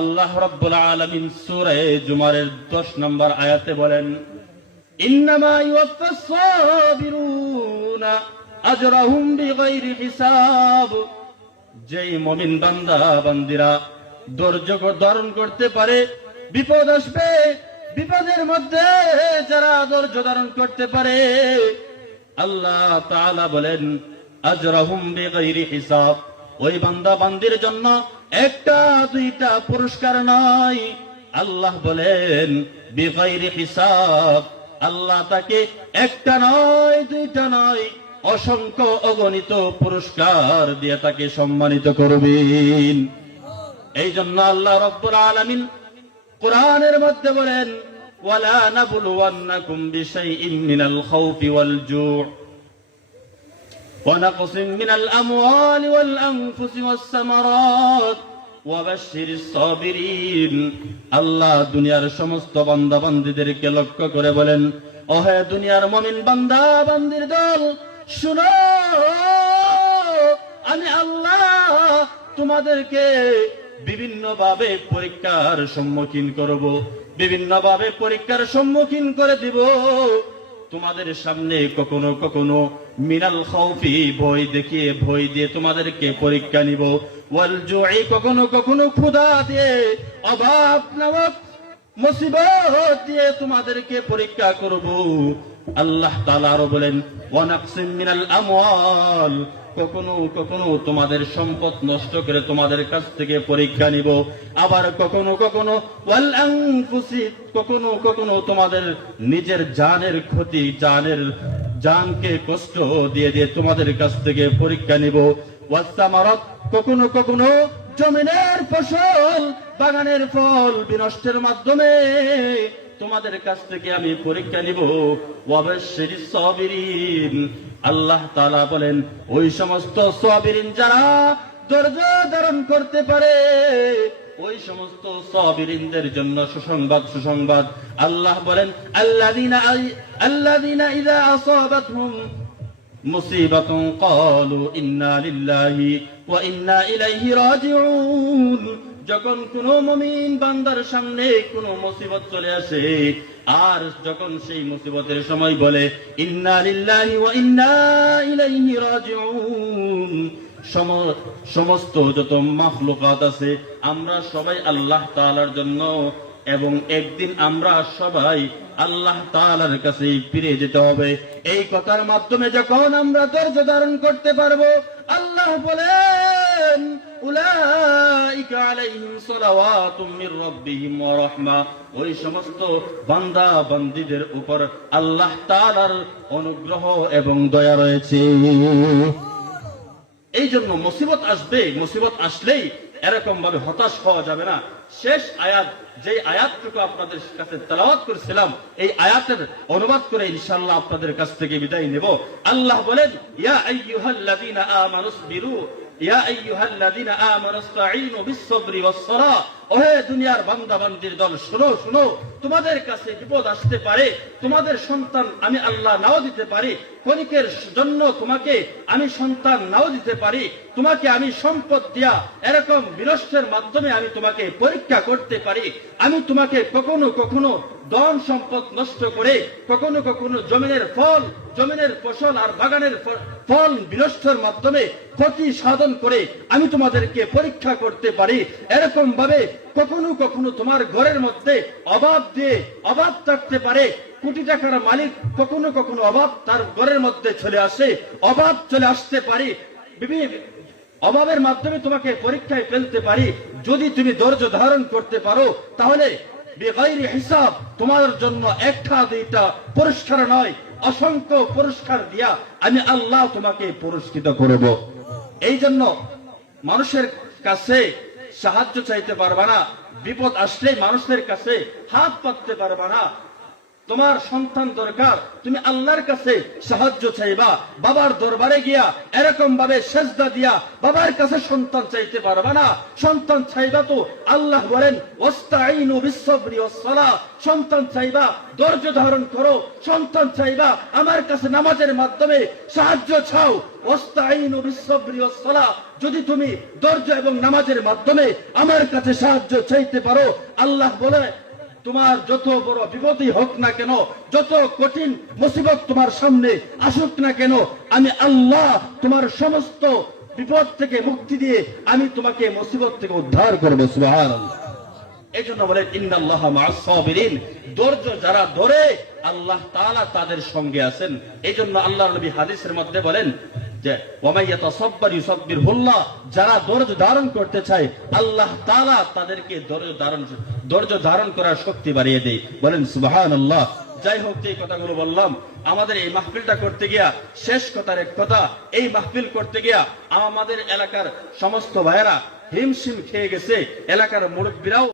আল্লাহ রাব্বুল আলামিন সূরা জুমারের 10 নম্বর আয়াতে বলেন, ইন্নামা ইউওয়াফাস সাবিরুনা আজরাহুম বিগাইরি হিসাব। যেই মুমিন বান্দা, বান্দিরা ধৈর্য ধারণ করতে পারে, বিপদ আসবে, বিপদের মধ্যে যারা ধৈর্য ধারণ করতে পারে, আল্লাহ তাআলা বলেন, আজরাহুম বিগাইরি হিসাব। ওই বান্দা, বান্দির জন্য একটা, দুইটা পুরস্কার নয় আল্লাহ বলেন হিসাব। আল্লাহ তাকে একটা নয়, দুইটা নয়, অসংখ্য অগণিত পুরস্কার দিয়ে তাকে সম্মানিত করবেন। এই জন্য আল্লাহ রব্বুল আলামিন কোরআনের মধ্যে বলেন, ওয়ালা নাবলুওয়ান্নাকুম বিশাইইন মিনাল ওয়াল ونقص من الأموال والأنفس والثمرات وبشر الصابرين আল্লাহ দুনিয়ার সমস্ত বান্দা বান্দিদেরকে লক্ষ্য করে বলেন ওহে দুনিয়ার মমিন বান্দা বান্দির দল শুনো আমি আল্লাহ তোমাদেরকে বিভিন্ন ভাবে পরীক্ষার সম্মুখীন করব বিভিন্ন ভাবে পরীক্ষার সম্মুখীন করে দিব তোমাদের সামনে কখনো কখনো মিনাল খাউফি ভয় দেখিয়ে ভয় দিয়ে তোমাদেরকে পরীক্ষা নিব। ওয়াল জুই কখনো কখনো ক্ষুধা দিয়ে, অভাব নামক মুসিবত দিয়ে তোমাদেরকে পরীক্ষা করব। আল্লাহ তাআলা আরও বলেন ওয়ানাকসিম মিনাল আমওয়াল কখনো কখনো তোমাদের সম্পদ নষ্ট করে তোমাদের কাছ থেকে পরীক্ষা নিব। আবার কখনো কখনো কখনো কখনো তোমাদের নিজের জানের ক্ষতি, জানের, জানকে কষ্ট দিয়ে দিয়ে তোমাদের কাছ থেকে পরীক্ষা নিব। ওয়াসামারত কখনো কখনো জমিনের ফসল, বাগানের ফল বিনষ্টের মাধ্যমে তোমাদের কাছ থেকে আমি পরীক্ষা নিব। আল্লাহ তালা বলেন, ওই সমস্ত সবিরিন যারা ধৈর্য ধারণ করতে পারে, ওই সমস্ত সাবিরিনদের জন্য সুসংবাদ সুসংবাদ। আল্লাহ বলেন, আল্লাযীনা আল্লাযীনা ইযা আসাবাতহুম মুসিবাত ক্বালু ইন্না লিল্লাহি ওয়া ইন্না ইলাইহি রাজিউন। যখন কোন মুমিন বান্দার সামনে কোন মুসিবত চলে আসে, আর যখন সেই মুসিবতের সময় বলে, ইন্না লিল্লাহি ওয়া সমস্ত যত মাখলুকাত আছে, আমরা সবাই আল্লাহ তাআলার জন্য, এবং একদিন আমরা সবাই আল্লাহ তাআলার কাছে ফিরে যেতে হবে। এই কথার মাধ্যমে যখন আমরা ধৈর্য ধারণ করতে পারব, আল্লাহ ওই সমস্ত বান্দা উপর আল্লাহ অনুগ্রহ এবং দয়া রয়েছে। এই জন্য মুসিবত আসবে, মুসিবত আসলেই এরকম ভাবে হতাশ হওয়া যাবে না। শেষ আয়াত যে আয়াতটুকু আপনাদের কাছে তেলাওয়াত করেছিলাম, এই আয়াতের অনুবাদ করে ইনশাআল্লাহ আপনাদের কাছ থেকে বিদায় নেব। আল্লাহ বলেন, ইয়া আইয়ুহাল্লাযীনা আমি আল্লাহ নাও দিতে পারি, ক্ষণিকের জন্য তোমাকে আমি সন্তান নাও দিতে পারি, তোমাকে আমি সম্পদ দিয়া এরকম বিনষ্টের মাধ্যমে আমি তোমাকে পরীক্ষা করতে পারি, আমি তোমাকে কখনো কখনো ধন সম্পদ নষ্ট করে কখনো কখনো জমিনের ফল, জমিনের ফসল আর বাগানের ফল বিনষ্টের মাধ্যমে ক্ষতি সাধন করে আমি তোমাদেরকে পরীক্ষা করতে পারি। এরকম ভাবে কখনো কখনো তোমার ঘরের মধ্যে অভাব দিয়ে অভাব থাকতে পারে। কোটি টাকার মালিক কখনো কখনো অভাব তার ঘরের মধ্যে চলে আসে। অভাব চলে আসতে পারে। অভাবের মাধ্যমে তোমাকে পরীক্ষায় ফেলতে পারি। যদি তুমি ধৈর্য ধারণ করতে পারো, তাহলে বেগাইরি হিসাব তোমার জন্য একটা, দুইটা পুরস্কার নয়, অসংখ্য পুরস্কার দিয়া আমি আল্লাহ তোমাকে পুরস্কৃত করব। এই জন্য মানুষের কাছে সাহায্য চাইতে পারবা না, বিপদ আসলে মানুষের কাছে হাত পাততে পারবা না তোমার সন্তান দরকার। তুমি আল্লাহর কাছে সাহায্য চাইবা। বাবার দরবারে গিয়া এরকম ভাবে সেজদা দিয়া বাবার কাছে সন্তান চাইতে পারবা না। সন্তান চাইবা তো আল্লাহ বলেন সন্তান চাইবা, ধৈর্য ধারণ করো। সন্তান চাইবা, আমার কাছে নামাজের মাধ্যমে সাহায্য চাও। ওয়াস্তাইনু বিসসবরি ওয়াসসালাহ। যদি তুমি ধৈর্য এবং নামাজের মাধ্যমে আমার কাছে সাহায্য চাইতে পারো, আল্লাহ বলে তোমার যত বড় বিপদই হোক না কেন, যত কঠিন মুসিবত তোমার সামনে আসুক না কেন, আমি আল্লাহ তোমার সমস্ত বিপদ থেকে মুক্তি দিয়ে আমি তোমাকে মুসিবত থেকে উদ্ধার করব, সুবহানাল্লাহ। এই জন্য ধৈর্য যারা ধরে, আল্লাহ তাদের সঙ্গে আছেন। এই জন্য আল্লাহ নবী হাদিসের মধ্যে বলেন যে যারা ধারণ করতে চায়, আল্লাহ তাদেরকে ধারণ ধারণ করার শক্তি বাড়িয়ে দেয়। বলেন যাই হোক যে কথাগুলো বললাম, আমাদের এই মাহফিলটা করতে গিয়া শেষ কথার এক কথা, এই মাহফিল করতে গিয়া আমাদের এলাকার সমস্ত ভাইয়েরা হিমশিম খেয়ে গেছে, এলাকার মুরব্বীরাও